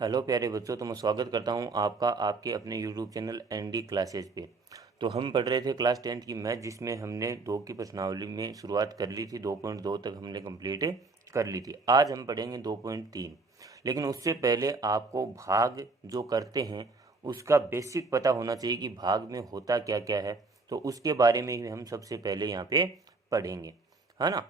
Hello प्यारे बच्चों, तो मैं स्वागत करता हूं आपका आपके अपने यूट्यूब चैनल एनडी क्लासेस पे। तो हम पढ़ रहे थे क्लास 10th की मैथ, जिसमें हमने दो की प्रश्नावली में शुरुआत कर ली थी। 2.2 तक हमने कंप्लीट कर ली थी। आज हम पढ़ेंगे 2.3। लेकिन उससे पहले आपको भाग जो करते हैं उसका बेसिक पता होना चाहिए कि भाग में होता क्या क्या है। तो उसके बारे में ही हम सबसे पहले यहाँ पे पढ़ेंगे, है ना।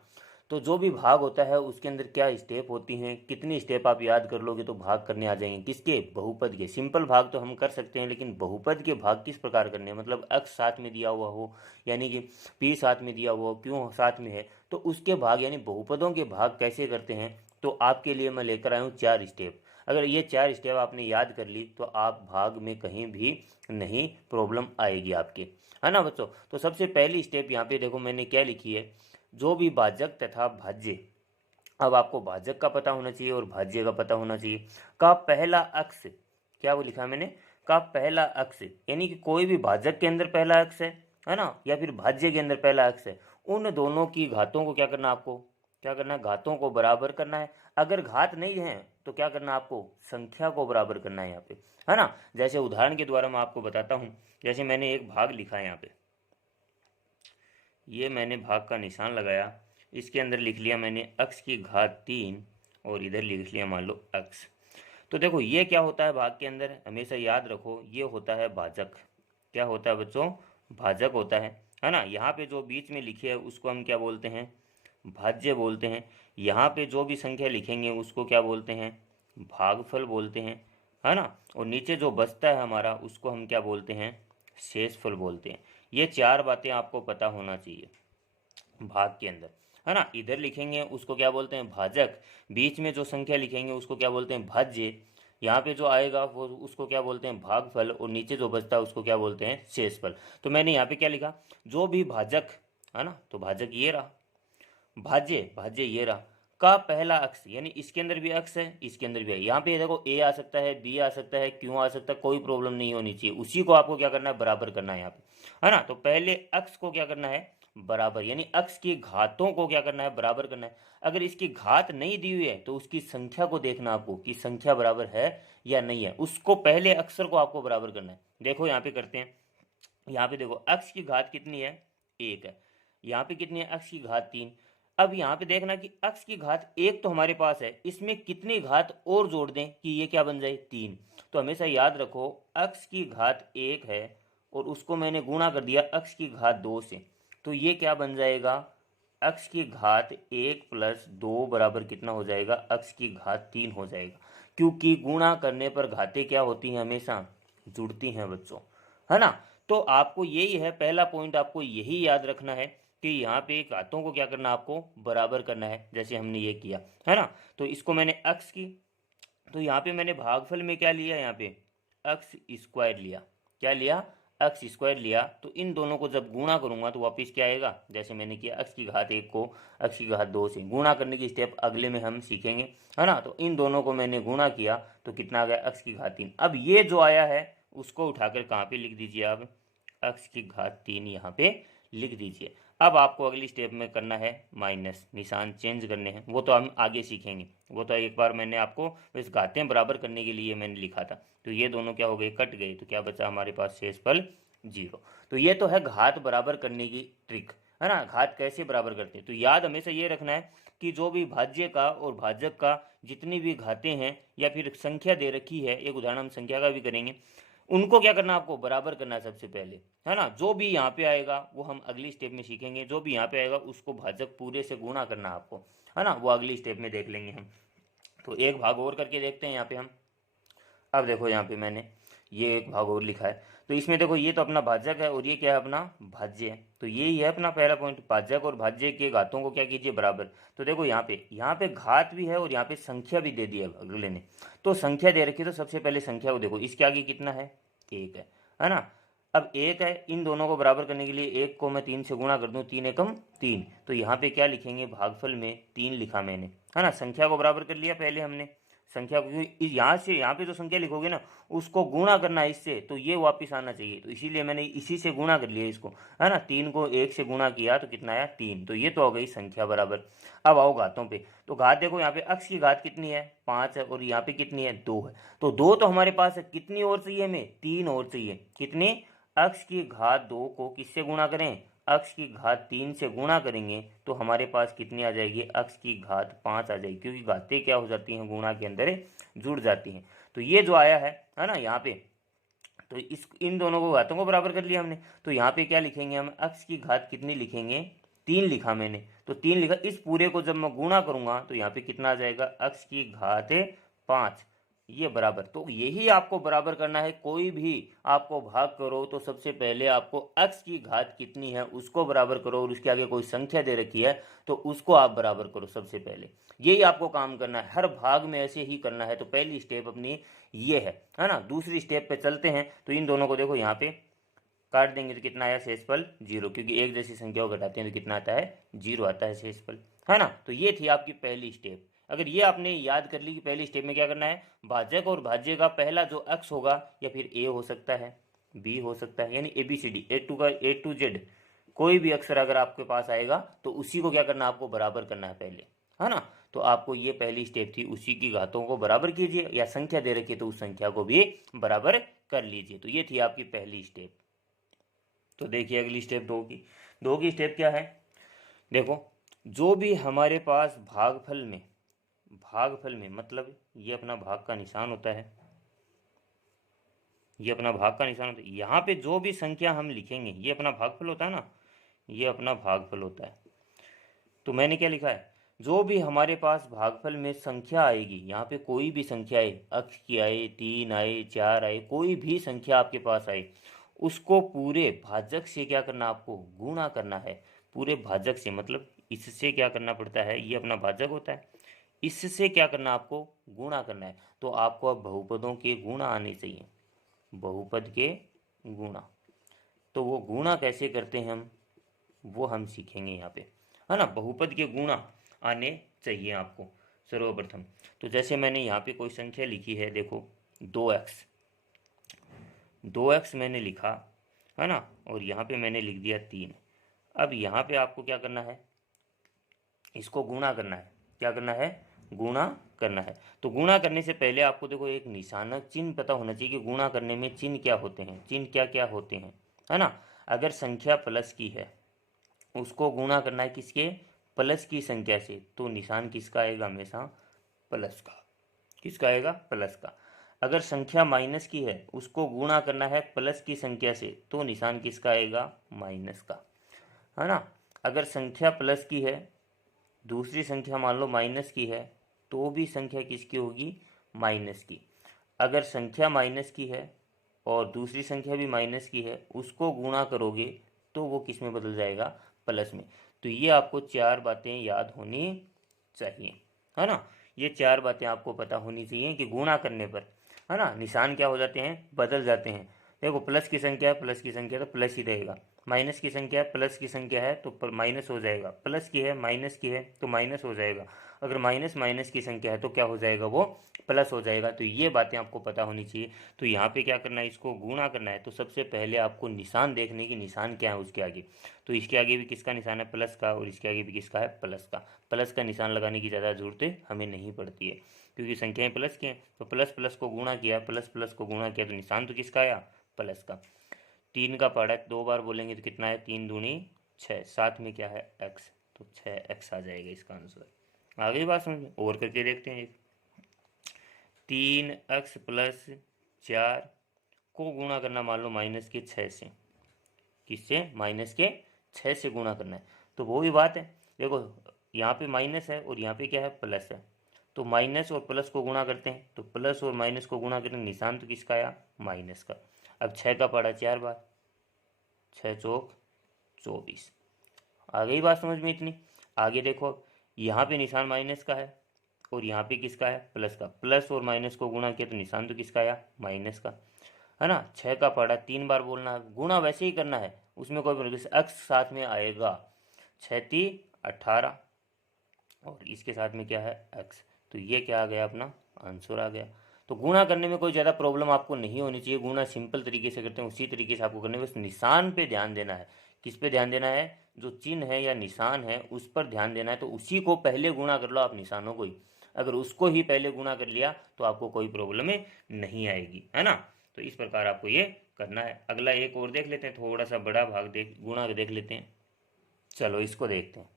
तो जो भी भाग होता है उसके अंदर क्या स्टेप होती हैं, कितनी स्टेप आप याद कर लोगे तो भाग करने आ जाएंगे। किसके? बहुपद के। सिंपल भाग तो हम कर सकते हैं, लेकिन बहुपद के भाग किस प्रकार करने हैं, मतलब x साथ में दिया हुआ हो, यानी कि p साथ में दिया हुआ हो, q साथ में है, तो उसके भाग यानी बहुपदों के भाग कैसे करते हैं। तो आपके लिए मैं लेकर आया हूँ 4 स्टेप। अगर ये 4 स्टेप आपने याद कर ली तो आप भाग में कहीं भी नहीं प्रॉब्लम आएगी आपके, है ना बच्चों। तो सबसे पहली स्टेप यहाँ पे देखो मैंने क्या लिखी है, जो भी भाजक तथा भाज्य। अब आपको भाजक का पता होना चाहिए और भाज्य का पता होना चाहिए। का पहला अक्ष, क्या वो लिखा मैंने, का पहला अक्ष, यानी कि कोई भी भाजक के अंदर पहला अक्ष है ना, या फिर भाज्य के अंदर पहला अक्ष है, उन दोनों की घातों को क्या करना, आपको क्या करना है, घातों को बराबर करना है। अगर घात नहीं है तो क्या करना, आपको संख्या को बराबर करना है यहाँ पे, है ना। जैसे उदाहरण के द्वारा मैं आपको बताता हूँ। जैसे मैंने एक भाग लिखा है यहाँ पे, ये मैंने भाग का निशान लगाया, इसके अंदर लिख लिया मैंने x की घात 3 और इधर लिख लिया मान लो x। तो देखो ये क्या होता है भाग के अंदर, हमेशा याद रखो, ये होता है भाजक। क्या होता है बच्चों? भाजक होता है ना। यहाँ पे जो बीच में लिखे है उसको हम क्या बोलते हैं, भाज्य बोलते हैं। यहाँ पे जो भी संख्या लिखेंगे उसको क्या बोलते हैं, भागफल बोलते हैं, है ना। और नीचे जो बचता है हमारा उसको हम क्या बोलते हैं, शेषफल बोलते हैं। ये 4 बातें आपको पता होना चाहिए भाग के अंदर, है ना। इधर लिखेंगे उसको क्या बोलते हैं, भाजक। बीच में जो संख्या लिखेंगे उसको क्या बोलते हैं, भाज्य। यहाँ पे जो आएगा वो उसको क्या बोलते हैं, भागफल। और नीचे जो बचता है उसको क्या बोलते हैं, शेषफल। तो मैंने यहाँ पे क्या लिखा, जो भी भाजक, है ना, तो भाजक ये रहा, भाज्य भाज्य ये रहा। का पहला अक्ष, यानी इसके अंदर भी अक्ष है, इसके अंदर भी है। यहाँ पे देखो ए आ सकता है, बी आ सकता है, क्यों आ सकता है, कोई प्रॉब्लम नहीं होनी चाहिए। उसी को आपको क्या करना है, बराबर करना है यहाँ पे, है ना। तो पहले अक्ष को क्या करना है, बराबर, यानी अक्ष की घातों को क्या करना है, बराबर करना है। अगर इसकी घात नहीं दी हुई है तो उसकी संख्या को देखना आपको कि संख्या बराबर है या नहीं है, उसको पहले अक्षर को आपको बराबर करना है। देखो यहाँ पे करते हैं, यहाँ पे देखो अक्ष की घात कितनी है, 1 है। यहाँ पे कितनी है, अक्ष की घात 3। अब यहाँ पे देखना कि अक्ष की घात 1 तो हमारे पास है, इसमें कितनी घात और जोड़ दें कि ये क्या बन जाए, 3। तो हमेशा याद रखो, अक्ष की घात 1 है और उसको मैंने गुणा कर दिया अक्ष की घात 2 से, तो ये क्या बन जाएगा, अक्ष की घात 1 प्लस 2 बराबर कितना हो जाएगा, अक्ष की घात 3 हो जाएगा। क्योंकि गुणा करने पर घातें क्या होती हैं, हमेशा जुड़ती हैं बच्चों, है ना। तो आपको यही है पहला पॉइंट, आपको यही याद रखना है कि यहाँ पे घातों को क्या करना, आपको बराबर करना है, जैसे हमने ये किया, है ना। तो इसको मैंने अक्ष की, तो यहाँ पे मैंने भागफल में क्या लिया, यहाँ पे अक्स स्क्वायर लिया। क्या लिया, अक्स स्क्वायर लिया। तो इन दोनों को जब गुणा करूंगा तो वापस क्या आएगा, जैसे मैंने किया अक्स की घात 1 को अक्स की घात 2 से गुणा करने की स्टेप अगले में हम सीखेंगे, है ना। तो इन दोनों को मैंने गुणा किया तो कितना आ गया, अक्स की घात 3। अब ये जो आया है उसको उठाकर कहाँ पे लिख दीजिए आप, अक्स की घात 3 यहाँ पे लिख दीजिए। अब आपको अगली स्टेप में करना है माइनस, निशान चेंज करने हैं, वो तो हम आगे सीखेंगे। वो तो एक बार मैंने आपको इस घातें बराबर करने के लिए मैंने लिखा था। तो ये दोनों क्या हो गए, कट गए, तो क्या बचा हमारे पास, शेषफल 0। तो ये तो है घात बराबर करने की ट्रिक, है ना। घात कैसे बराबर करते हैं, तो याद हमेशा ये रखना है कि जो भी भाज्य का और भाजक का जितनी भी घातें हैं या फिर संख्या दे रखी है, एक उदाहरण हम संख्या का भी करेंगे, उनको क्या करना, आपको बराबर करना है सबसे पहले, है ना। जो भी यहाँ पे आएगा वो हम अगली स्टेप में सीखेंगे, जो भी यहाँ पे आएगा उसको भाजक पूरे से गुणा करना आपको, है ना, वो अगली स्टेप में देख लेंगे हम। तो एक भाग और करके देखते हैं यहाँ पे हम। अब देखो यहाँ पे मैंने ये एक भाग और लिखा है, तो इसमें देखो ये तो अपना भाजक है और ये क्या है, अपना भाज्य है। तो यही है अपना पहला पॉइंट, भाजक और भाज्य के घातों को क्या कीजिए, बराबर। तो देखो यहाँ पे घात भी है और यहाँ पे संख्या भी दे दी है अगले ने। तो संख्या दे रखी है, तो सबसे पहले संख्या को देखो, इसके आगे कितना है, 1 है ना। अब 1 है, इन दोनों को बराबर करने के लिए 1 को मैं 3 से गुणा कर दूं, 3 एकम 3। तो यहाँ पे क्या लिखेंगे, भागफल में 3 लिखा मैंने, है ना। संख्या को बराबर कर लिया पहले हमने, संख्या को, क्योंकि यहाँ से यहाँ पे जो संख्या लिखोगे ना उसको गुणा करना है इससे, तो ये वापस आना चाहिए, तो इसीलिए मैंने इसी से गुणा कर लिया इसको, है ना। 3 को 1 से गुणा किया तो कितना आया 3, तो ये तो हो गई संख्या बराबर। अब आओ घातों पे, तो घात देखो यहाँ पे अक्स की घात कितनी है 5 है, और यहाँ पे कितनी है 2 है, तो 2 तो हमारे पास है, कितनी और चाहिए हमें 3 और चाहिए, कितनी, अक्स की घात 2 को किससे गुणा करें, अक्स की घात 3 से गुणा करेंगे तो हमारे पास कितनी आ जाएगी, अक्स की घात 5 आ जाएगी, क्योंकि घातें क्या हो जाती हैं गुणा के अंदर जुड़ जाती हैं। तो ये जो आया है ना यहाँ पे, तो इस इन दोनों को घातों को बराबर कर लिया हमने, तो यहाँ पे क्या लिखेंगे हम, अक्स की घात कितनी लिखेंगे 3 लिखा मैंने, तो 3 लिखा, इस पूरे को जब मैं गुणा करूंगा तो यहाँ पे कितना आ जाएगा, अक्स की घात 5, ये बराबर। तो यही आपको बराबर करना है, कोई भी आपको भाग करो तो सबसे पहले आपको अक्स की घात कितनी है उसको बराबर करो, और उसके आगे कोई संख्या दे रखी है तो उसको आप बराबर करो सबसे पहले, यही आपको काम करना है, हर भाग में ऐसे ही करना है। तो पहली स्टेप अपनी ये है ना। दूसरी स्टेप पे चलते हैं, तो इन दोनों को देखो यहाँ पे काट देंगे तो कितना आया शेषफल 0, क्योंकि एक जैसी संख्या को घटाते हैं तो कितना आता है 0 आता है शेषफल, है ना। तो ये थी आपकी पहली स्टेप। अगर ये आपने याद कर ली कि पहली स्टेप में क्या करना है, भाजक और भाज्य का पहला जो अक्स होगा, या फिर ए हो सकता है, बी हो सकता है, यानी ABCD A to Z कोई भी अक्षर अगर आपके पास आएगा तो उसी को क्या करना है, आपको बराबर करना है पहले, है ना। तो आपको ये पहली स्टेप थी, उसी की घातों को बराबर कीजिए, या संख्या दे रखी है तो उस संख्या को भी बराबर कर लीजिए। तो ये थी आपकी पहली स्टेप। तो देखिए अगली स्टेप दो की स्टेप क्या है, देखो जो भी हमारे पास भागफल में मतलब ये अपना भाग का निशान होता है, ये अपना भाग का निशान होता है, यहाँ पे जो भी संख्या हम लिखेंगे ये अपना भागफल होता है ना, ये अपना भागफल होता है। तो मैंने क्या लिखा है, जो भी हमारे पास भागफल में संख्या आएगी, यहाँ पे कोई भी संख्या आए, अक्स की आए, 3 आए, 4 आए, कोई भी संख्या आपके पास आए, उसको पूरे भाजक से क्या करना, आपको गुणा करना है। पूरे भाजक से मतलब इससे क्या करना पड़ता है, ये अपना भाजक होता है, इससे क्या करना आपको, गुणा करना है। तो आपको अब बहुपदों के गुणा आने चाहिए, बहुपद के गुणा। तो वो गुणा कैसे करते हैं वो हम सीखेंगे यहाँ पे, है ना। बहुपद के गुणा आने चाहिए आपको सर्वप्रथम। तो जैसे मैंने यहाँ पे कोई संख्या लिखी है, देखो 2x मैंने लिखा, है ना, और यहाँ पे मैंने लिख दिया 3। अब यहाँ पे आपको क्या करना है, इसको गुणा करना है, क्या करना है, गुणा करना है। तो गुणा करने से पहले आपको देखो एक निशानक चिन्ह पता होना चाहिए कि गुणा करने में चिन्ह क्या होते हैं, चिन्ह क्या क्या होते हैं, है ना। अगर संख्या प्लस की है, उसको गुणा करना है किसके, प्लस की संख्या से, तो निशान किसका आएगा, हमेशा प्लस का। किसका आएगा, प्लस का। अगर संख्या माइनस की है, उसको गुणा करना है प्लस की संख्या से, तो निशान किसका आएगा, माइनस का, है ना। अगर संख्या प्लस की है, दूसरी संख्या मान लो माइनस की है, तो भी संख्या किसकी होगी, माइनस की। अगर संख्या माइनस की है और दूसरी संख्या भी माइनस की है, उसको गुणा करोगे तो वो किस में बदल जाएगा, प्लस में। तो ये आपको 4 बातें याद होनी चाहिए, है ना। ये 4 बातें आपको पता होनी चाहिए कि गुणा करने पर, है ना, निशान क्या हो जाते हैं, बदल जाते हैं। देखो प्लस की संख्या है, प्लस की संख्या तो प्लस ही रहेगा, माइनस की संख्या है, प्लस की संख्या है तो माइनस हो जाएगा, प्लस की है माइनस की है तो माइनस हो जाएगा, अगर माइनस माइनस की संख्या है तो क्या हो जाएगा, वो प्लस हो जाएगा। तो ये बातें आपको पता होनी चाहिए। तो यहाँ पे क्या करना है, इसको गुणा करना है, तो सबसे पहले आपको निशान देखने की, निशान क्या है उसके आगे। तो इसके आगे भी किसका निशान है, प्लस का, और इसके आगे भी किसका है, प्लस का। प्लस का निशान लगाने की ज़्यादा जरूरत हमें नहीं पड़ती है, क्योंकि संख्याएं प्लस की हैं। तो प्लस प्लस को गुणा किया, प्लस प्लस को गुणा किया, तो निशान तो किसका आया, प्लस का। 3 का पहाड़ा 2 बार बोलेंगे तो कितना है, 3 दूनी 6, साथ में क्या है, x, तो 6x आ जाएगा इसका आंसर। आ गई बात समझ में। और करके देखते हैं, 3x प्लस 4 को गुणा करना, मान लो माइनस के 6 से, किससे, माइनस के 6 से गुणा करना है। तो वो भी बात है, देखो यहाँ पे माइनस है और यहाँ पे क्या है, प्लस है, तो माइनस और प्लस को गुणा करते हैं, तो प्लस और माइनस को गुणा करें, निशान तो किसका आया, माइनस का। अब 6 का पढ़ा 4 बार, 6 चौक 24। आ गई बात समझ में इतनी। आगे देखो यहाँ पे निशान माइनस का है और यहाँ पे किसका है, प्लस का। प्लस और माइनस को गुणा किया तो निशान तो किसका आया, माइनस का, है ना। 6 का पढ़ा 3 बार बोलना है, गुणा वैसे ही करना है, उसमें कोई अक्स साथ में आएगा, 6×3 = 18 और इसके साथ में क्या है, एक्स। तो ये क्या आ गया अपना आंसर आ गया। तो गुणा करने में कोई ज़्यादा प्रॉब्लम आपको नहीं होनी चाहिए, गुणा सिंपल तरीके से करते हैं उसी तरीके से आपको करने, बस निशान पे ध्यान देना है। किस पे ध्यान देना है? जो चिन्ह है या निशान है उस पर ध्यान देना है। तो उसी को पहले गुणा कर लो आप, निशानों को ही। अगर उसको ही पहले गुणा कर लिया तो आपको कोई प्रॉब्लम नहीं आएगी, है ना। तो इस प्रकार आपको ये करना है। अगला एक और देख लेते हैं, थोड़ा सा बड़ा भाग गुणा देख लेते हैं। चलो इसको देखते हैं।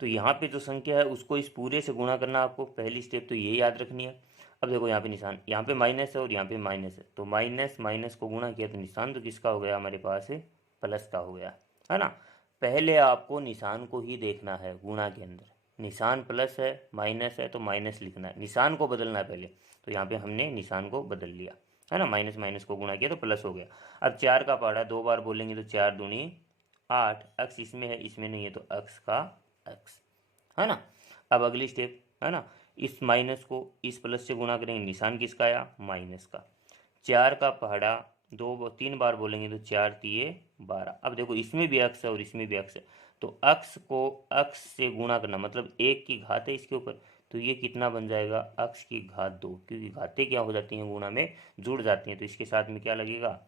तो यहाँ पे जो संख्या है उसको इस पूरे से गुणा करना, आपको पहली स्टेप तो ये याद रखनी है। अब देखो यहाँ पे निशान, यहाँ पे माइनस है और यहाँ पे माइनस है, तो माइनस माइनस को गुणा किया तो निशान तो किसका हो गया हमारे पास? प्लस का हो गया, है ना। पहले आपको निशान को ही देखना है गुणा के अंदर। निशान प्लस है माइनस है तो माइनस लिखना है, निशान को बदलना है पहले। तो यहाँ पे हमने निशान को बदल लिया, है ना। माइनस माइनस को गुणा किया तो प्लस हो गया। अब 4 का पहाड़ा 2 बार बोलेंगे तो 4 दूनी 8, अक्स इसमें है इसमें नहीं है तो अक्स का अक्स, है ना। अब अगली स्टेप, है ना, इस माइनस को इस प्लस से गुणा करेंगे, निशान किसका आया? माइनस का। 4 का पहाड़ा 3 बार बोलेंगे तो 4 तिये 12। अब देखो इसमें भी अक्स है और इसमें भी अक्स है, तो अक्स को अक्स से गुणा करना मतलब 1 की घात है इसके ऊपर, तो ये कितना बन जाएगा? अक्स की घात 2, क्योंकि घातें क्या हो जाती हैं? गुणा में जुड़ जाती हैं, तो इसके साथ में क्या लगेगा?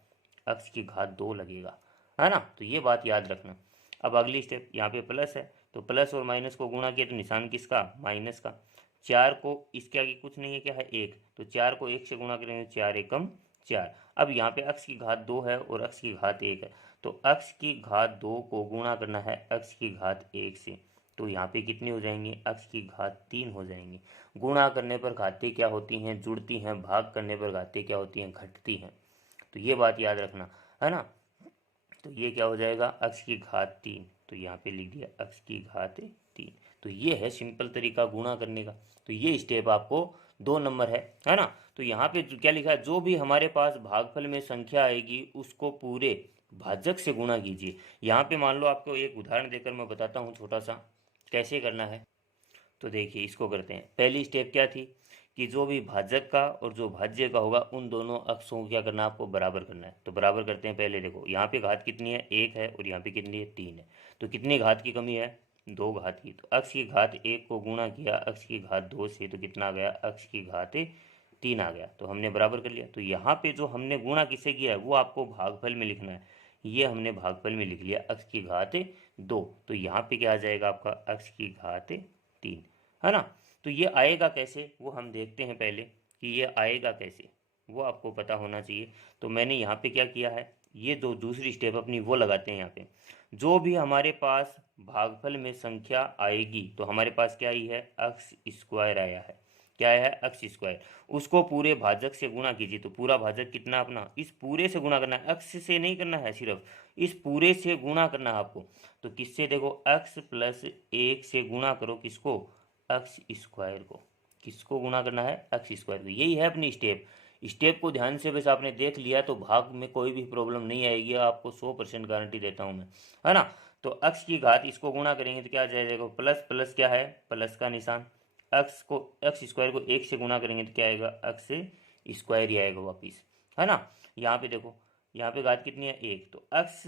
अक्स की घात 2 लगेगा, है ना। तो ये बात याद रखना। अब अगली स्टेप, यहाँ पे प्लस है तो प्लस और माइनस को गुणा किया तो निशान किसका? माइनस का। 4 को इसके आगे कुछ नहीं है, क्या है? 1, तो 4 को 1 से गुणा करेंगे 4 एकम 4। अब यहाँ पे अक्स की घात 2 है और अक्स की घात 1 है, तो अक्स की घात 2 को गुणा करना है अक्स की घात 1 से, तो यहाँ पे कितनी हो जाएंगी? अक्स की घात 3 हो जाएंगी। गुणा करने पर घातें क्या होती हैं? जुड़ती हैं। भाग करने पर घातें क्या होती हैं? घटती हैं। तो ये बात याद रखना, है ना। तो ये क्या हो जाएगा? अक्स की घात 3, तो यहाँ पे लिख दिया अक्स की घात 3। तो ये है सिंपल तरीका गुणा करने का। तो ये स्टेप आपको 2 नंबर है ना। तो यहाँ पे क्या लिखा है? जो भी हमारे पास भागफल में संख्या आएगी उसको पूरे भाजक से गुणा कीजिए। यहाँ पे मान लो आपको एक उदाहरण देकर मैं बताता हूँ छोटा सा कैसे करना है। तो देखिए इसको करते हैं। पहली स्टेप क्या थी कि जो भी भाजक का और जो भाज्य का होगा उन दोनों अक्षों को क्या करना है? आपको बराबर करना है। तो बराबर करते हैं। पहले देखो यहाँ पे घात कितनी है? 1 है और यहाँ पे कितनी है? 3 है। तो कितनी घात की कमी है? 2 घात की। तो अक्स की घात 1 को गुणा किया अक्स की घात 2 से, तो कितना आ गया? अक्स की घात 3 आ गया। तो हमने बराबर कर लिया। तो यहाँ पे जो हमने गुणा किससे किया है वो आपको भागफल में लिखना है। ये हमने भागफल में लिख लिया अक्स की घात 2। तो यहाँ पे क्या आ जाएगा आपका? अक्स की घात 3, है ना। तो ये आएगा कैसे वो हम देखते हैं पहले, कि ये आएगा कैसे वो आपको पता होना चाहिए। तो मैंने यहाँ पे क्या किया है, ये जो दूसरी स्टेप अपनी वो लगाते हैं यहाँ पे। जो भी हमारे पास भागफल में संख्या आएगी तो हमारे पास क्या आई है? अक्स स्क्वायर आया है। क्या आया है? अक्स स्क्वायर। उसको पूरे भाजक से गुणा कीजिए। तो पूरा भाजक कितना अपना? इस पूरे से गुणा करना है, अक्स से नहीं करना है, सिर्फ इस पूरे से गुणा करना है आपको। तो किससे? देखो अक्स प्लस 1 से गुणा करो किसको? अक्स स्क्वायर को। किसको गुणा करना है? अक्स स्क्वायर को। यही है अपनी स्टेप। स्टेप को ध्यान से बस आपने देख लिया तो भाग में कोई भी प्रॉब्लम नहीं आएगी, आपको 100% गारंटी देता हूँ मैं, है ना। तो अक्स की घात इसको गुणा करेंगे तो क्या आ जाएगा? देखो प्लस प्लस क्या है? प्लस का निशान। अक्स स्क्वायर को 1 से गुणा करेंगे तो क्या आएगा? अक्स स्क्वायर ही आएगा वापिस, है ना। यहाँ पे देखो, यहाँ पे घात कितनी है? 1, तो अक्स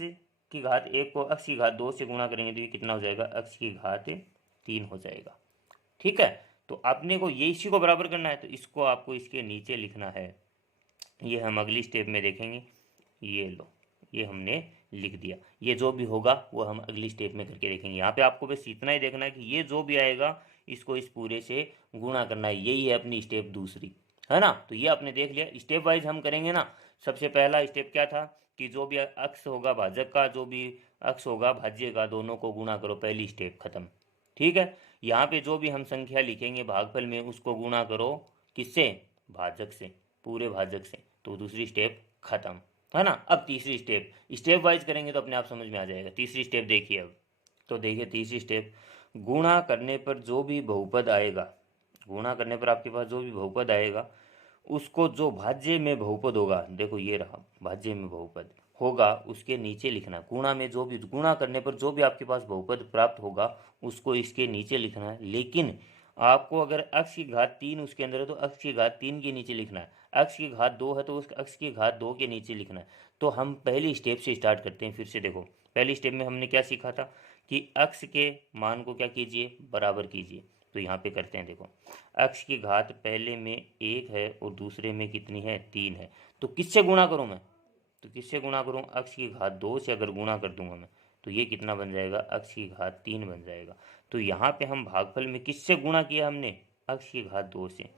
की घात 1 को अक्स की घात 2 से गुणा करेंगे तो ये कितना हो जाएगा? अक्स की घात 3 हो जाएगा। ठीक है। तो आपने को ये इसी को बराबर करना है, तो इसको आपको इसके नीचे लिखना है। ये हम अगली स्टेप में देखेंगे। ये लो, ये हमने लिख दिया। ये जो भी होगा वो हम अगली स्टेप में करके देखेंगे। यहाँ पे आपको बस इतना ही देखना है कि ये जो भी आएगा इसको इस पूरे से गुणा करना है। यही है अपनी स्टेप दूसरी, है ना। तो ये आपने देख लिया। स्टेप वाइज हम करेंगे ना। सबसे पहला स्टेप क्या था कि जो भी अक्स होगा भाजक का, जो भी अक्स होगा भाज्य का, दोनों को गुणा करो। पहली स्टेप खत्म। ठीक है। यहाँ पे जो भी हम संख्या लिखेंगे भागफल में उसको गुणा करो किससे? भाजक से, पूरे भाजक से। तो दूसरी स्टेप खत्म, है ना। अब तीसरी स्टेप, स्टेप वाइज करेंगे तो अपने आप समझ में आ जाएगा। तीसरी स्टेप देखिए अब। तो देखिए तीसरी स्टेप, गुणा करने पर जो भी बहुपद आएगा, गुणा करने पर आपके पास जो भी बहुपद आएगा उसको जो भाज्य में बहुपद होगा, देखो ये रहा भाज्य में बहुपद होगा, उसके नीचे लिखना। गुणा में जो भी, गुणा करने पर जो भी आपके पास बहुपद प्राप्त होगा उसको इसके नीचे लिखना है। लेकिन आपको अगर अक्स की घात 3 उसके अंदर है तो अक्स की घात 3 के नीचे लिखना है। अक्स की घात 2 है तो उस अक्स की घात 2 के नीचे लिखना है। तो हम पहली स्टेप से स्टार्ट करते हैं। फिर से देखो, पहली स्टेप में हमने क्या सीखा था कि अक्स के मान को क्या कीजिए? बराबर कीजिए। तो यहाँ पे करते हैं, देखो x की घात पहले में 1 है और दूसरे में कितनी है, 3 है। तो किससे गुणा करूँ मैं, तो किससे गुणा करूँ, x की घात 2 से अगर गुणा कर दूंगा मैं तो ये कितना बन जाएगा, x की घात 3 बन जाएगा। तो यहाँ पे हम भागफल में किससे गुणा किया हमने, x की घात 2 से,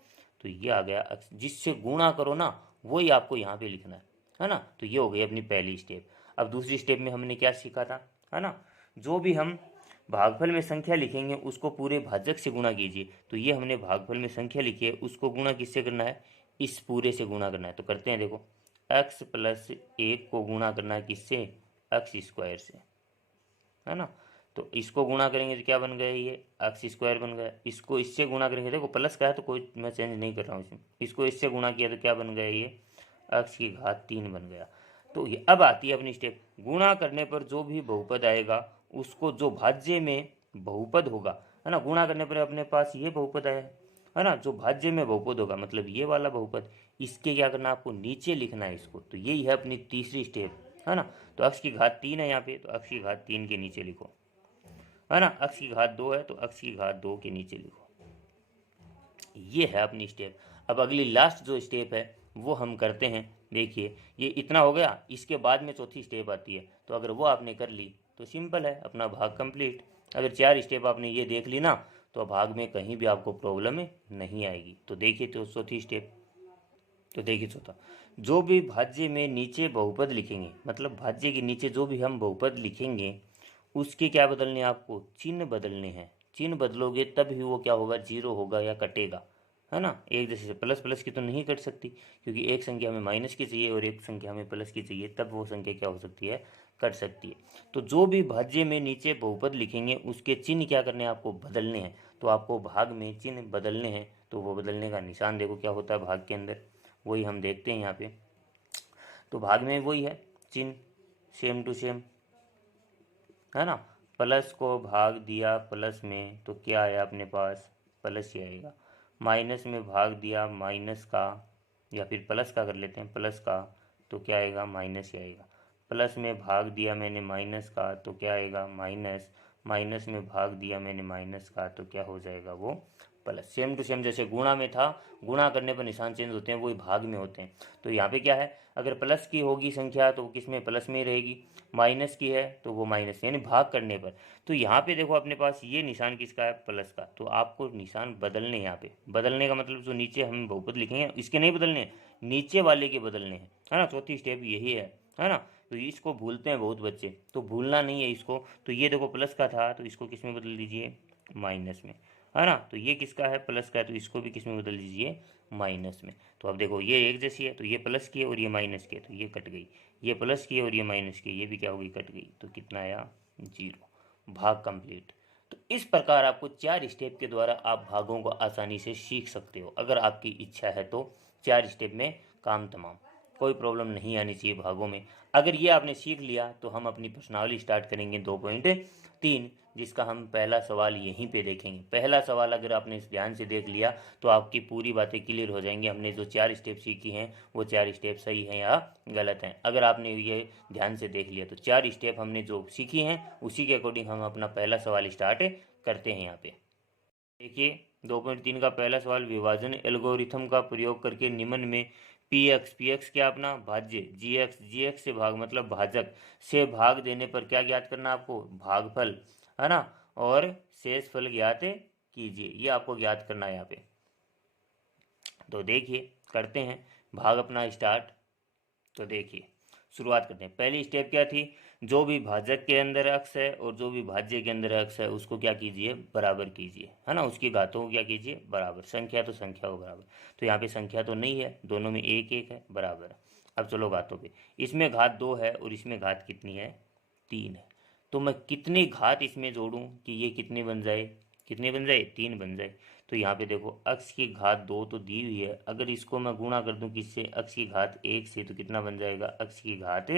तो ये आ गया x। जिससे गुणा करो ना वही आपको यहाँ पे लिखना है ना। तो ये हो गई अपनी पहली स्टेप। अब दूसरी स्टेप में हमने क्या सीखा था, है ना, जो भी हम भागफल में संख्या लिखेंगे उसको पूरे भाजक से गुणा कीजिए। तो ये हमने भागफल में संख्या लिखी है, उसको गुणा किससे करना है, इस पूरे से गुणा करना है। तो करते हैं, देखो x प्लस 1 को गुणा करना है किससे, एक्स स्क्वायर से, है ना। तो इसको गुणा करेंगे तो क्या बन गया, ये एक्स स्क्वायर बन गया। इसको इससे गुणा करेंगे, देखो प्लस का है तो कोई मैं चेंज नहीं कर रहा हूँ इसमें, इसको इससे गुणा किया तो क्या बन गया, ये एक्स की घात 3 बन गया। तो ये अब आती है अपनी स्टेप, गुणा करने पर जो भी बहुपद आएगा उसको जो भाज्य में बहुपद होगा, है ना, गुणा करने पर अपने पास ये बहुपद आया है ना, जो भाज्य में बहुपद होगा मतलब ये वाला बहुपद, इसके क्या करना आपको, नीचे लिखना है इसको। तो यही है अपनी तीसरी स्टेप, है ना। तो x की घात 3 है यहाँ पे, तो x की घात 3 के नीचे लिखो, है ना। x की घात 2 है तो x की घात 2 के नीचे लिखो। ये है अपनी स्टेप। अब अगली लास्ट जो स्टेप है वो हम करते हैं। देखिए ये इतना हो गया, इसके बाद में चौथी स्टेप आती है, तो अगर वो आपने कर ली तो सिंपल है, अपना भाग कंप्लीट। अगर 4 स्टेप आपने ये देख ली ना तो भाग में कहीं भी आपको प्रॉब्लम नहीं आएगी। तो देखिए तो चौथी स्टेप, तो देखिए चौथा, जो भी भाज्य में नीचे बहुपद लिखेंगे, मतलब भाज्य के नीचे जो भी हम बहुपद लिखेंगे उसके क्या बदलने हैं, आपको चिन्ह बदलने हैं। चिन्ह बदलोगे तब ही वो क्या होगा, जीरो होगा या कटेगा, है ना। एक जैसे से प्लस प्लस की तो नहीं कट सकती, क्योंकि एक संख्या हमें माइनस की चाहिए और एक संख्या हमें प्लस की चाहिए, तब वो संख्या क्या हो सकती है, कट सकती है। तो जो भी भाज्य में नीचे बहुपद लिखेंगे उसके चिन्ह क्या करने हैं, आपको बदलने हैं। तो आपको भाग में चिन्ह बदलने हैं, तो वो बदलने का निशान देखो क्या होता है भाग के अंदर, वही हम देखते हैं यहाँ पे। तो भाग में वही है चिन्ह, सेम टू सेम, है ना। प्लस को भाग दिया प्लस में तो क्या आया अपने पास, प्लस ही आएगा। माइनस में भाग दिया माइनस का, या फिर प्लस का कर लेते हैं, प्लस का, तो क्या आएगा, माइनस ही आएगा। प्लस में भाग दिया मैंने माइनस का तो क्या आएगा, माइनस। माइनस में भाग दिया मैंने माइनस का तो क्या हो जाएगा, वो प्लस। सेम टू सेम जैसे गुणा में था, गुणा करने पर निशान चेंज होते हैं, वही भाग में होते हैं। तो यहाँ पे क्या है, अगर प्लस की होगी संख्या तो वो किस में, प्लस में रहेगी, माइनस की है तो वो माइनस, यानी भाग करने पर। तो यहाँ पे देखो अपने पास ये निशान किसका है, प्लस का, तो आपको निशान बदलने हैं। यहाँ पे बदलने का मतलब जो नीचे हम बहुपद लिखेंगे इसके नहीं बदलने हैं, नीचे वाले के बदलने हैं, है ना। चौथी स्टेप यही है ना। तो इसको भूलते हैं बहुत बच्चे, तो भूलना नहीं है इसको। तो ये देखो प्लस का था तो इसको किस में बदल दीजिए, माइनस में, है ना। तो ये किसका है, प्लस का है, तो इसको भी किस में बदल दीजिए, माइनस में। तो अब देखो ये एक जैसी है, तो ये प्लस की है और ये माइनस की है, तो ये कट गई। ये प्लस की है और ये माइनस की है, ये भी क्या हो गई, कट गई। तो कितना आया, जीरो। भाग कंप्लीट। तो इस प्रकार आपको 4 स्टेप के द्वारा आप भागों को आसानी से सीख सकते हो। अगर आपकी इच्छा है तो 4 स्टेप में काम तमाम, कोई प्रॉब्लम नहीं आनी चाहिए भागों में। अगर ये आपने सीख लिया तो हम अपनी प्रश्नावली स्टार्ट करेंगे 2.3, जिसका हम पहला सवाल यहीं पे देखेंगे। पहला सवाल अगर आपने ध्यान से देख लिया तो आपकी पूरी बातें क्लियर हो जाएंगी। हमने जो 4 स्टेप सीखी हैं वो 4 स्टेप सही हैं या गलत हैं, अगर आपने ये ध्यान से देख लिया तो। 4 स्टेप हमने जो सीखी हैं उसी के अकॉर्डिंग हम अपना पहला सवाल स्टार्ट करते हैं। यहाँ पे देखिए 2.3 का पहला सवाल, विभाजन एल्गोरिथम का प्रयोग करके निम्न में पी एक्स क्या अपना भाज्य, जी एक्स से भाग मतलब भाजक से भाग देने पर क्या ज्ञात करना आपको, भागफल, है ना, और शेष फल ज्ञात कीजिए। ये आपको ज्ञात करना है यहाँ पे। तो देखिए करते हैं भाग अपना स्टार्ट। तो देखिए शुरुआत करते हैं। पहली स्टेप क्या थी, जो भी भाजक के अंदर अक्स है और जो भी भाज्य के अंदर अक्स है उसको क्या कीजिए, बराबर कीजिए, है ना। उसकी घातों को क्या कीजिए, बराबर। संख्या तो संख्या को बराबर, तो यहाँ पे संख्या तो नहीं है, दोनों में एक एक है, बराबर। अब चलो घातों पे, इसमें घात 2 है और इसमें घात कितनी है, 3 है। तो मैं कितनी घात इसमें जोड़ूं कि ये कितनी बन जाए, कितनी बन जाए, 3 बन जाए। तो यहाँ पे देखो x की घात 2 तो दी हुई है, अगर इसको मैं गुणा कर दूं किससे, x की घात 1 से, तो कितना बन जाएगा, x की घात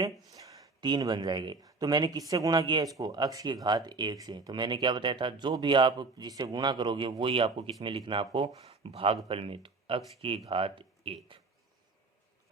3 बन जाएगी। तो मैंने किससे गुणा किया इसको, x की घात 1 से। तो मैंने क्या बताया था, जो भी आप जिससे गुणा करोगे वही आपको किस में लिखना, आपको भागफल में। तो x की घात 1,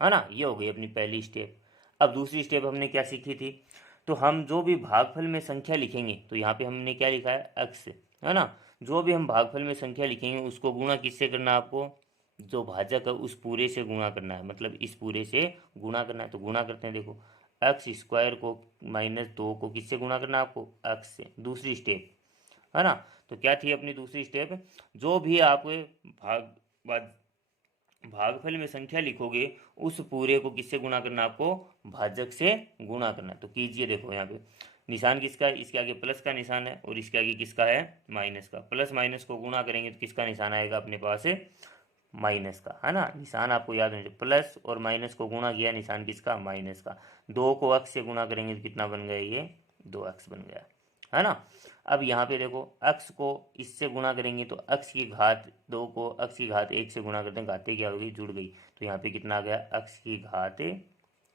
है ना। ये हो गई अपनी पहली स्टेप। अब दूसरी स्टेप हमने क्या सीखी थी, तो हम जो भी भागफल में संख्या लिखेंगे तो यहाँ पे हमने क्या लिखा है, x, है ना। जो भी हम भागफल में संख्या लिखेंगे उसको गुणा किससे करना है आपको, जो भाजक है उस पूरे से गुणा करना है, मतलब इस पूरे से गुणा करना है। तो गुणा करते हैं, देखो एक्स स्क्वायर को -2 को किससे गुणा करना है आपको, एक्स से। दूसरी स्टेप है ना। तो क्या थी अपनी दूसरी स्टेप, जो भी आप भागफल में संख्या लिखोगे उस पूरे को किससे गुणा करना है आपको, भाजक से गुणा करना है। तो कीजिए, देखो यहाँ पे निशान किसका है, इसके आगे प्लस का निशान है और इसके आगे किसका है, माइनस का। प्लस माइनस को गुणा करेंगे तो किसका निशान आएगा अपने पास, माइनस का, है ना। निशान आपको याद होना चाहिए, प्लस और माइनस को गुणा किया, निशान किसका, माइनस का। 2 को अक्स से गुणा करेंगे तो कितना बन गया, ये 2x बन गया, है ना। अब यहाँ पे देखो अक्स को इससे गुणा करेंगे तो अक्स की घात 2 को अक्स की घात 1 से गुणा करते हैं, घातें क्या हो गई, जुड़ गई। तो यहाँ पे कितना आ गया, अक्स की घात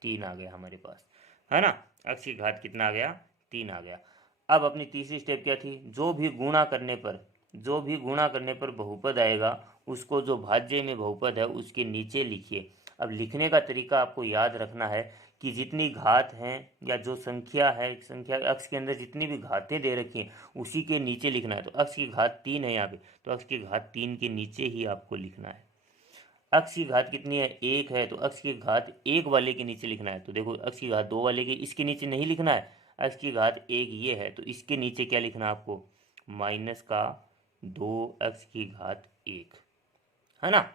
3 आ गया हमारे पास, है ना। अक्स की घात कितना आ गया, 3 आ गया। अब अपनी तीसरी स्टेप क्या थी, जो भी गुणा करने पर बहुपद आएगा उसको, जो भाज्य में बहुपद है उसके नीचे लिखिए। अब लिखने का तरीका आपको याद रखना है कि जितनी घात हैं या जो संख्या है, संख्या अक्स के अंदर जितनी भी घातें दे रखी हैं उसी के नीचे लिखना है। तो अक्स की घात 3 है यहाँ पे, तो अक्स की घात 3 के नीचे ही आपको लिखना है। अक्स की घात कितनी है, 1 है, तो अक्स की घात 1 वाले के नीचे लिखना है। तो देखो अक्स की घात 2 वाले के इसके नीचे नहीं लिखना है, अक्स की घात 1 ये है तो इसके नीचे क्या लिखना है आपको, माइनस का 2 अक्स की घात 1, है ना।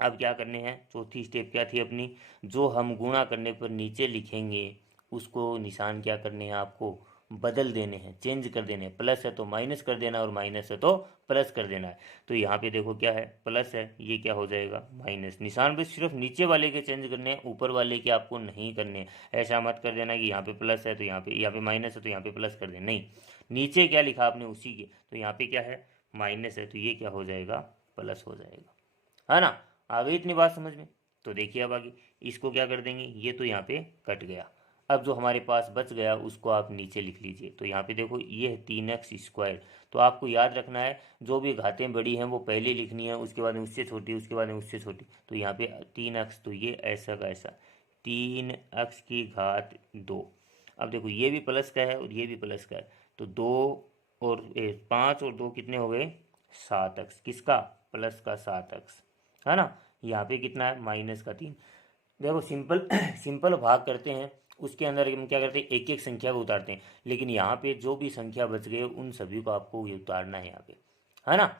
अब क्या करने हैं, चौथी स्टेप क्या थी अपनी, जो हम गुणा करने पर नीचे लिखेंगे उसको निशान क्या करने हैं आपको, बदल देने हैं, चेंज कर देने हैं। प्लस है तो माइनस कर देना और माइनस है तो प्लस कर देना है। तो यहाँ पे देखो क्या है, प्लस है, ये क्या हो जाएगा माइनस। निशान भी सिर्फ नीचे वाले के चेंज करने हैं, ऊपर वाले के आपको नहीं करने हैं। ऐसा मत कर देना कि यहाँ पे प्लस है तो यहाँ पे माइनस है तो यहाँ पे प्लस कर देना, नहीं। नीचे क्या लिखा आपने उसी के, तो यहाँ पे क्या है, माइनस है तो ये क्या हो जाएगा, प्लस हो जाएगा, है ना। आ गई इतनी बात समझ में। तो देखिए अब आगे इसको क्या कर देंगे, ये तो यहाँ पे कट गया। अब जो हमारे पास बच गया उसको आप नीचे लिख लीजिए। तो यहाँ पे देखो ये है 3x²। तो आपको याद रखना है जो भी घातें बड़ी हैं वो पहले लिखनी है, उसके बाद में उससे छोटी, उसके बाद में उससे छोटी। तो यहाँ पे 3x, तो ये ऐसा का ऐसा 3x की घात 2। अब देखो ये भी प्लस का है और ये भी प्लस का है, तो 5 और 2 कितने हो गए, 7x। किसका, प्लस का 7x, है ना। यहाँ पे कितना है, -3। देखो सिंपल सिंपल भाग करते हैं, उसके अंदर हम क्या करते हैं, एक एक संख्या को उतारते हैं। लेकिन यहाँ पे जो भी संख्या बच गए उन सभी को आपको ये उतारना है यहाँ पे, है ना।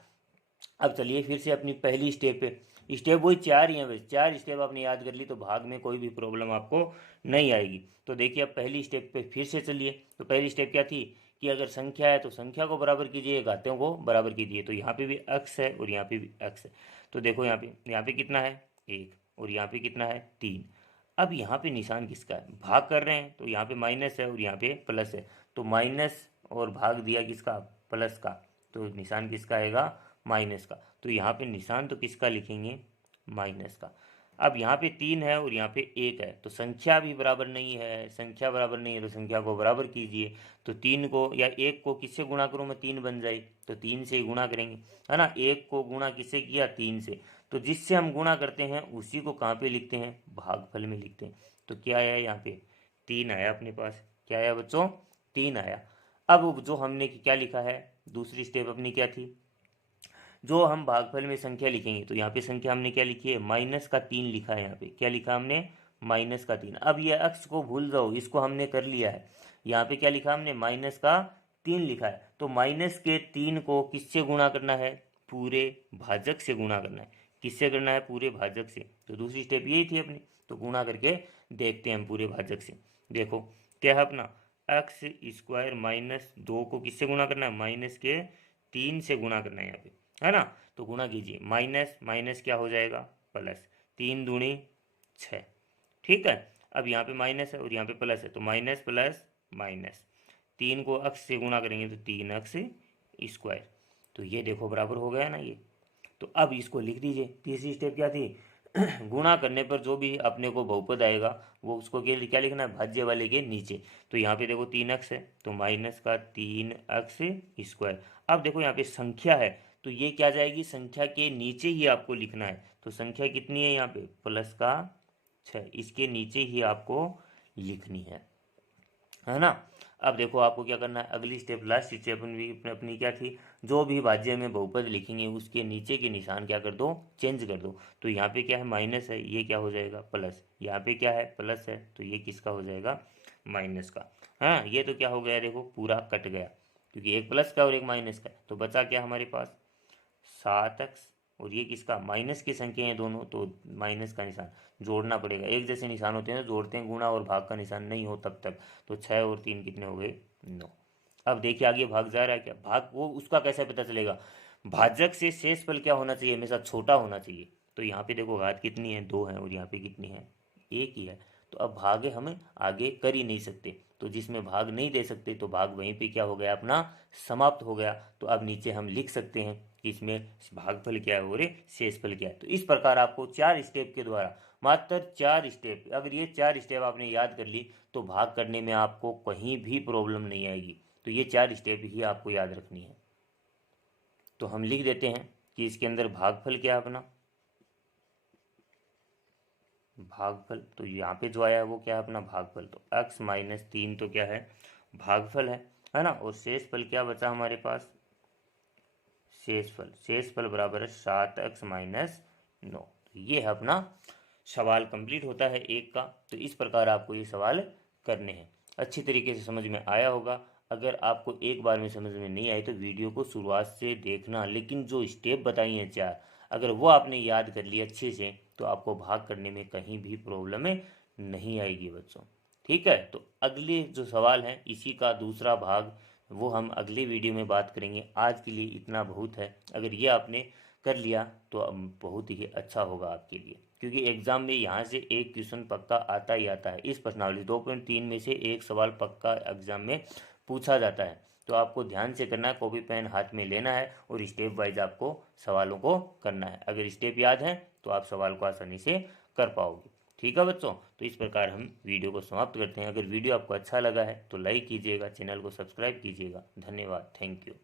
अब चलिए फिर से अपनी पहली स्टेप पे, स्टेप वही 4 ही हैं बस, 4 स्टेप आपने याद कर ली तो भाग में कोई भी प्रॉब्लम आपको नहीं आएगी। तो देखिए अब पहली स्टेप पे फिर से चलिए। तो पहली स्टेप क्या थी कि अगर संख्या है तो संख्या को बराबर कीजिए, घातों को बराबर कीजिए। तो यहाँ पे भी अक्स है और यहाँ पे भी अक्स है। तो देखो यहाँ पे कितना है, 1, और यहाँ पे कितना है, 3। अब यहाँ पे निशान किसका है, भाग कर रहे हैं तो यहाँ पे माइनस है और यहाँ पे प्लस है। तो माइनस और भाग दिया किसका, प्लस का, तो निशान किसका आएगा, माइनस का। तो यहाँ पे निशान तो किसका लिखेंगे, माइनस का। अब यहाँ पे 3 है और यहाँ पे 1 है, तो संख्या भी बराबर नहीं है, संख्या बराबर नहीं है तो संख्या को बराबर कीजिए। तो 3 को या 1 को किससे गुणा करूँ मैं, 3 बन जाए, तो 3 से ही गुणा करेंगे, है ना। 1 को गुणा किससे किया, 3 से। तो जिससे हम गुणा करते हैं उसी को कहाँ पे लिखते हैं, भागफल में लिखते हैं। तो क्या आया यहाँ पे, 3 आया अपने पास। क्या आया बच्चों, 3 आया। अब जो हमने क्या लिखा है, दूसरी स्टेप अपनी क्या थी, जो हम भागफल में संख्या लिखेंगे तो यहाँ पे संख्या हमने क्या लिखी है, -3 लिखा है। यहाँ पे क्या लिखा हमने, -3। अब ये अक्स को भूल जाओ, इसको हमने कर लिया है। यहाँ पे क्या लिखा हमने, -3 लिखा है। तो -3 को किससे गुणा करना है, पूरे भाजक से गुणा करना है। किससे करना है, पूरे भाजक से। तो दूसरी स्टेप यही थी अपनी। तो गुणा करके देखते हैं हम पूरे भाजक से। देखो क्या है अपना, x² -2 को किससे गुणा करना है, -3 से गुणा करना है यहाँ पे, है ना। तो गुणा कीजिए, माइनस माइनस क्या हो जाएगा, प्लस। 3 दूनी 6, ठीक है। अब यहाँ पे माइनस है और यहाँ पे प्लस है, तो माइनस प्लस माइनस। 3 को अक्स से गुणा करेंगे तो 3x²। तो ये देखो बराबर हो गया ना ये। तो अब इसको लिख दीजिए। तीसरी स्टेप क्या थी गुणा करने पर जो भी अपने को बहुपद आएगा वो उसको क्या लिखना है, भाज्य वाले के नीचे। तो यहाँ पे देखो 3x है तो -3x²। अब देखो यहाँ पे संख्या है तो ये क्या जाएगी, संख्या के नीचे ही आपको लिखना है। तो संख्या कितनी है यहाँ पे, प्लस का 6, इसके नीचे ही आपको लिखनी है ना। अब देखो आपको क्या करना है, अगली स्टेप, लास्ट स्टेप अपनी क्या थी, जो भी भाज्य में बहुपद लिखेंगे उसके नीचे के निशान क्या कर दो, चेंज कर दो। तो यहाँ पे क्या है, माइनस है, ये क्या हो जाएगा प्लस, यहाँ पे क्या है प्लस है, तो ये किसका हो जाएगा, माइनस का। हाँ, ये तो क्या हो गया, देखो पूरा कट गया, क्योंकि एक प्लस का और एक माइनस का, तो बचा क्या हमारे पास 7x, और ये किसका, माइनस की संख्या है दोनों, तो माइनस का निशान जोड़ना पड़ेगा। एक जैसे निशान होते हैं तो जोड़ते हैं, गुणा और भाग का निशान नहीं हो तब तक। तो 6 और 3 कितने हो गए, 9। अब देखिए आगे भाग जा रहा है क्या, भाग वो उसका कैसे पता चलेगा, भाजक से शेषफल क्या होना चाहिए, हमेशा छोटा होना चाहिए। तो यहाँ पे देखो घात कितनी है, 2 है, और यहाँ पे कितनी है, 1 ही है। तो अब भाग हमें आगे कर ही नहीं सकते, तो जिसमें भाग नहीं दे सकते तो भाग वहीं पे क्या हो गया अपना, समाप्त हो गया। तो अब नीचे हम लिख सकते हैं कि इसमें भागफल क्या है और शेषफल क्या है। तो इस प्रकार आपको 4 स्टेप के द्वारा, मात्र 4 स्टेप, अगर ये 4 स्टेप आपने याद कर ली तो भाग करने में आपको कहीं भी प्रॉब्लम नहीं आएगी। तो ये 4 स्टेप ही आपको याद रखनी है। तो हम लिख देते हैं कि इसके अंदर भागफल क्या है अपना, भागफल, तो यहाँ पे जो आया है वो क्या है अपना भागफल, तो x माइनस 3 तो क्या है, भागफल है ना। और शेषफल क्या बचा हमारे पास, शेषफल बराबर है 7x माइनस 9। ये है अपना सवाल कंप्लीट होता है एक का। तो इस प्रकार आपको ये सवाल करने हैं, अच्छी तरीके से समझ में आया होगा। अगर आपको एक बार में समझ में नहीं आई तो वीडियो को शुरुआत से देखना, लेकिन जो स्टेप बताई हैं 4, अगर वो आपने याद कर लिए अच्छे से तो आपको भाग करने में कहीं भी प्रॉब्लम नहीं आएगी बच्चों। ठीक है, तो अगले जो सवाल हैं इसी का दूसरा भाग वो हम अगली वीडियो में बात करेंगे। आज के लिए इतना बहुत है, अगर ये आपने कर लिया तो बहुत ही अच्छा होगा आपके लिए, क्योंकि एग्ज़ाम में यहाँ से एक क्वेश्चन पक्का आता ही आता है। इस प्रश्नावली 2.3 में से एक सवाल पक्का एग्ज़ाम में पूछा जाता है। तो आपको ध्यान से करना है, कॉपी पेन हाथ में लेना है और स्टेप वाइज आपको सवालों को करना है। अगर स्टेप याद है तो आप सवाल को आसानी से कर पाओगे। ठीक है बच्चों, तो इस प्रकार हम वीडियो को समाप्त करते हैं। अगर वीडियो आपको अच्छा लगा है तो लाइक कीजिएगा, चैनल को सब्सक्राइब कीजिएगा। धन्यवाद, थैंक यू।